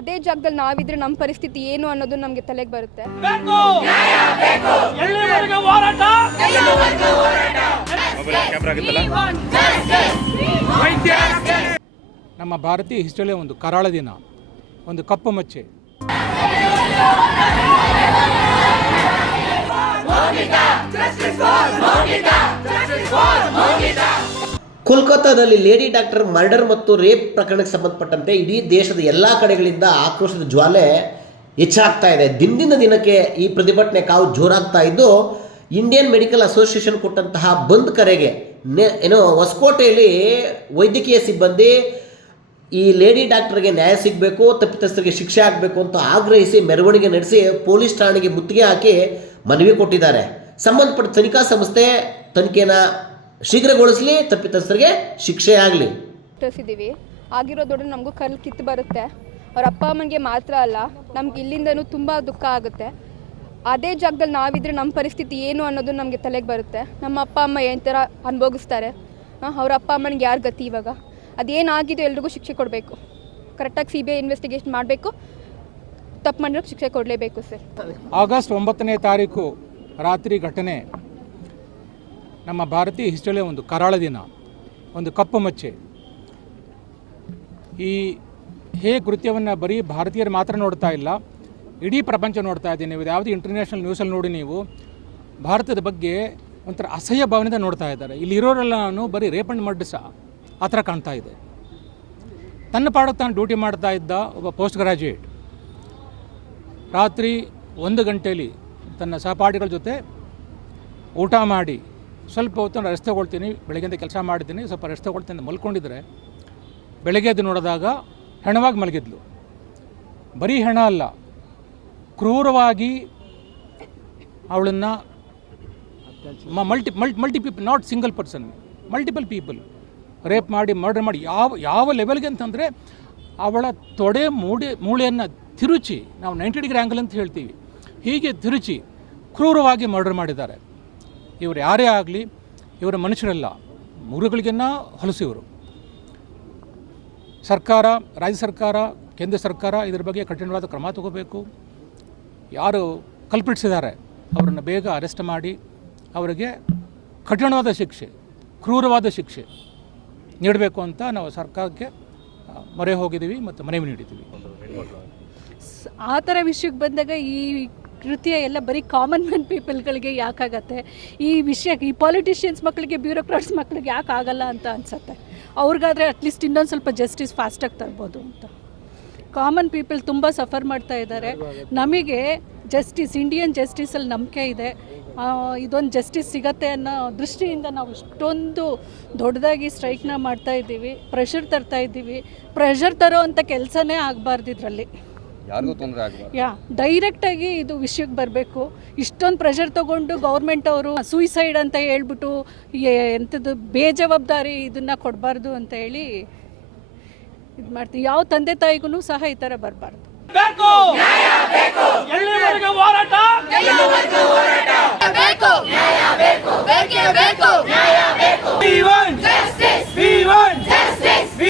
ಜಾಗದಲ್ಲಿ ನಾವಿದ್ರೆ ನಮ್ಮ ಪರಿಸ್ಥಿತಿ ಏನು ಅನ್ನೋದು ನಮಗೆ ತಲೆಗೆ ಬರುತ್ತೆ. ಬೇಕು! ಎಲ್ಲಿವರೆಗೆ ಹೋರಾಟ? ನಮ್ಮ ಭಾರತೀಯ ಹಿಸ್ಟರಿಯ ಒಂದು ಕರಾಳ ದಿನ ಒಂದು ಕಪ್ಪು ಮಚ್ಚೆ. ಕೋಲ್ಕತ್ತಾದಲ್ಲಿ ಲೇಡಿ ಡಾಕ್ಟರ್ ಮರ್ಡರ್ ಮತ್ತು ರೇಪ್ ಪ್ರಕರಣಕ್ಕೆ ಸಂಬಂಧಪಟ್ಟಂತೆ ಇಡೀ ದೇಶದ ಎಲ್ಲ ಕಡೆಗಳಿಂದ ಆಕ್ರೋಶದ ಜ್ವಾಲೆ ಹೆಚ್ಚಾಗ್ತಾ ಇದೆ. ದಿನದಿಂದ ದಿನಕ್ಕೆ ಈ ಪ್ರತಿಭಟನೆ ಕಾವು ಜೋರಾಗ್ತಾ ಇದ್ದು, ಇಂಡಿಯನ್ ಮೆಡಿಕಲ್ ಅಸೋಸಿಯೇಷನ್ ಕೊಟ್ಟಂತಹ ಬಂದ್ ಕರೆಗೆ ನೆ, ಏನೋ ಹೊಸಕೋಟೆಯಲ್ಲಿ ವೈದ್ಯಕೀಯ ಸಿಬ್ಬಂದಿ ಈ ಲೇಡಿ ಡಾಕ್ಟರ್ಗೆ ನ್ಯಾಯ ಸಿಗಬೇಕು, ತಪ್ಪಿತಸ್ಥರಿಗೆ ಶಿಕ್ಷೆ ಆಗಬೇಕು ಅಂತ ಆಗ್ರಹಿಸಿ ಮೆರವಣಿಗೆ ನಡೆಸಿ ಪೊಲೀಸ್ ಠಾಣೆಗೆ ಮುತ್ತಿಗೆ ಹಾಕಿ ಮನವಿ ಕೊಟ್ಟಿದ್ದಾರೆ. ಸಂಬಂಧಪಟ್ಟ ತನಿಖಾ ಸಂಸ್ಥೆ ತನಿಖೆನ ಶೀಘ್ರಗೊಳಿಸಲಿ ತಪ್ಪಿತಸ್ಥರಿಗೆ ಶಿಕ್ಷೆ ಆಗಲಿ. ಇದ್ದೀವಿ ಆಗಿರೋ ದೊಡ್ಡ ನಮಗೂ ಕಲ್ ಕಿತ್ತು ಬರುತ್ತೆ. ಅವ್ರ ಅಪ್ಪ ಅಮ್ಮನಿಗೆ ಮಾತ್ರ ಅಲ್ಲ ನಮ್ಗೆ ಇಲ್ಲಿಂದನೂ ತುಂಬ ದುಃಖ ಆಗುತ್ತೆ. ಅದೇ ಜಾಗದಲ್ಲಿ ನಾವಿದ್ರೆ ನಮ್ಮ ಪರಿಸ್ಥಿತಿ ಏನು ಅನ್ನೋದು ನಮಗೆ ತಲೆಗೆ ಬರುತ್ತೆ. ನಮ್ಮ ಅಪ್ಪ ಅಮ್ಮ ಏನು ಥರ ಅನುಭವಿಸ್ತಾರೆ ಅವ್ರ ಅಪ್ಪ ಅಮ್ಮನಿಗೆ ಯಾರು ಗತಿ ಇವಾಗ? ಅದೇನಾಗಿದೆ ಎಲ್ರಿಗೂ ಶಿಕ್ಷೆ ಕೊಡಬೇಕು? ಕರೆಕ್ಟಾಗಿ ಸಿ ಬಿ ಐ ಇನ್ವೆಸ್ಟಿಗೇಷನ್ ಮಾಡಬೇಕು ತಪ್ಪು ಮಾಡಿರೋ ಶಿಕ್ಷೆ ಕೊಡಲೇಬೇಕು ಸರ್. ಆಗಸ್ಟ್ ಒಂಬತ್ತನೇ ತಾರೀಕು ರಾತ್ರಿ ಘಟನೆ. ನಮ್ಮ ಭಾರತೀಯ ಹಿಸ್ಟರಿಯ ಒಂದು ಕರಾಳ ದಿನ, ಒಂದು ಕಪ್ಪು ಮಚ್ಚೆ. ಈ ಹೇ ಕೃತ್ಯವನ್ನು ಬರೀ ಭಾರತೀಯರು ಮಾತ್ರ ನೋಡ್ತಾ ಇಲ್ಲ, ಇಡೀ ಪ್ರಪಂಚ ನೋಡ್ತಾ ಇದ್ದೀನಿ ನೀವು ಯಾವುದೇ ಇಂಟರ್ನ್ಯಾಷನಲ್ ನ್ಯೂಸಲ್ಲಿ ನೋಡಿ ನೀವು, ಭಾರತದ ಬಗ್ಗೆ ಒಂಥರ ಅಸಹ್ಯ ಭಾವನೆಯಿಂದ ನೋಡ್ತಾ ಇದ್ದಾರೆ. ಇಲ್ಲಿ ಇರೋರೆಲ್ಲ ನಾನು ಬರೀ ರೇಪಂಡ್ ಅಂಡ್ ಮರ್ಡ್ ಸಹ, ಆ ಥರ ಕಾಣ್ತಾ ಇದೆ. ತನ್ನ ಪಾಡಕ್ಕೆ ತಾನು ಡ್ಯೂಟಿ ಮಾಡ್ತಾ ಇದ್ದ ಒಬ್ಬ ಪೋಸ್ಟ್ ಗ್ರಾಜ್ಯುಯೇಟ್ ರಾತ್ರಿ ಒಂದು ಗಂಟೆಯಲ್ಲಿ ತನ್ನ ಸಹಪಾಠಿಗಳ ಜೊತೆ ಊಟ ಮಾಡಿ ಸ್ವಲ್ಪ ಹೊತ್ತು ರೆಸ್ಟ್ ತೊಗೊಳ್ತೀನಿ, ಬೆಳಗ್ಗೆಯಿಂದ ಕೆಲಸ ಮಾಡ್ತೀನಿ ಸ್ವಲ್ಪ ರೆಸ್ಟ್ ತೊಗೊಳ್ತೀನಿ ಮಲ್ಕೊಂಡಿದ್ರೆ, ಬೆಳಗ್ಗೆ ಎದ್ದು ನೋಡಿದಾಗ ಹೆಣವಾಗಿ ಮಲಗಿದ್ಲು. ಬರೀ ಹೆಣ ಅಲ್ಲ, ಕ್ರೂರವಾಗಿ ಅವಳನ್ನು multi multi multi people not single person multiple people rape ಮಾಡಿ ಮರ್ಡರ್ ಮಾಡಿ, ಯಾವ ಯಾವ ಲೆವೆಲ್ಗೆ ಅಂತಂದರೆ ಅವಳ ತೊಡೆ ಮೂಡೆ, ಮೂಳೆಯನ್ನು ತಿರುಚಿ, ನಾವು ನೈಂಟಿ ಡಿಗ್ರಿ ಆ್ಯಂಗಲ್ ಅಂತ ಹೇಳ್ತೀವಿ, ಹೀಗೆ ತಿರುಚಿ, ಕ್ರೂರವಾಗಿ ಮರ್ಡರ್ ಮಾಡಿದ್ದಾರೆ. ಇವರು ಯಾರೇ ಆಗಲಿ ಇವರ ಮನುಷ್ಯರಲ್ಲ, ಮುರುಗಳಿಗೆನ್ನ ಹೊಲಸಿವರು. ಸರ್ಕಾರ, ರಾಜ್ಯ ಸರ್ಕಾರ, ಕೇಂದ್ರ ಸರ್ಕಾರ ಇದರ ಬಗ್ಗೆ ಕಠಿಣವಾದ ಕ್ರಮ ತಗೋಬೇಕು. ಯಾರು ಕಲ್ಪಿಸಿದ್ದಾರೆ ಅವರನ್ನು ಬೇಗ ಅರೆಸ್ಟ್ ಮಾಡಿ, ಅವರಿಗೆ ಕಠಿಣವಾದ ಶಿಕ್ಷೆ, ಕ್ರೂರವಾದ ಶಿಕ್ಷೆ ನೀಡಬೇಕು ಅಂತ ನಾವು ಸರ್ಕಾರಕ್ಕೆ ಮೊರೆ ಹೋಗಿದ್ದೀವಿ ಮತ್ತು ಮನವಿ ನೀಡಿದ್ದೀವಿ. ಆ ಥರ ವಿಷಯಕ್ಕೆ ಬಂದಾಗ ಈ ಕೃತ್ಯ ಎಲ್ಲ ಬರೀ ಕಾಮನ್ ಮ್ಯಾನ್ ಪೀಪಲ್ಗಳಿಗೆ ಯಾಕಾಗತ್ತೆ? ಈ ವಿಷಯಕ್ಕೆ ಈ ಪಾಲಿಟಿಷಿಯನ್ಸ್ ಮಕ್ಕಳಿಗೆ ಬ್ಯೂರೋಕ್ರಾಟ್ಸ್ ಮಕ್ಕಳಿಗೆ ಯಾಕೆ ಆಗಲ್ಲ ಅಂತ ಅನ್ಸುತ್ತೆ? ಅವ್ರಿಗಾದ್ರೆ ಅಟ್ಲೀಸ್ಟ್ ಇನ್ನೊಂದು ಸ್ವಲ್ಪ ಜಸ್ಟಿಸ್ ಫಾಸ್ಟಾಗಿ ತರ್ಬೋದು ಅಂತ. ಕಾಮನ್ ಪೀಪಲ್ ತುಂಬ ಸಫರ್ ಮಾಡ್ತಾ ಇದ್ದಾರೆ. ನಮಗೆ ಜಸ್ಟಿಸ್ ಇಂಡಿಯನ್ ಜಸ್ಟಿಸಲ್ಲಿ ನಂಬಿಕೆ ಇದೆ. ಇದೊಂದು ಜಸ್ಟಿಸ್ ಸಿಗತ್ತೆ ಅನ್ನೋ ದೃಷ್ಟಿಯಿಂದ ನಾವು ಇಷ್ಟೊಂದು ದೊಡ್ಡದಾಗಿ ಸ್ಟ್ರೈಕ್ನ ಮಾಡ್ತಾ ಇದ್ದೀವಿ. ಪ್ರೆಷರ್ ತರ್ತಾ ಇದ್ದೀವಿ. ಪ್ರೆಷರ್ ತರೋ ಅಂಥ ಕೆಲಸನೇ ಆಗಬಾರ್ದು ಇದರಲ್ಲಿ. ಯಾರಿಗೂ ತೊಂದರೆ ಆಗಬಾರ್ದು. ಯಾ ಡೈರೆಕ್ಟಾಗಿ ಇದು ವಿಷಯಕ್ಕೆ ಬರಬೇಕು. ಇಷ್ಟೊಂದು ಪ್ರೆಷರ್ ತಗೊಂಡು ಗೌರ್ಮೆಂಟ್ ಅವರು ಸೂಯಿಸೈಡ್ ಅಂತ ಹೇಳ್ಬಿಟ್ಟು ಎ- ಎಂಥದ್ದು ಬೇಜವಾಬ್ದಾರಿ ಇದನ್ನ ಕೊಡಬಾರ್ದು ಅಂತ ಹೇಳಿ ಇದು ಮಾಡ್ತೀವಿ. ಯಾವ ತಂದೆ ತಾಯಿಗೂ ಸಹ ಈ ಥರ ಬರಬಾರ್ದು. ಬೇಕು! ಎಲ್ಲಿವರೆಗೆ ಹೋರಾಟ?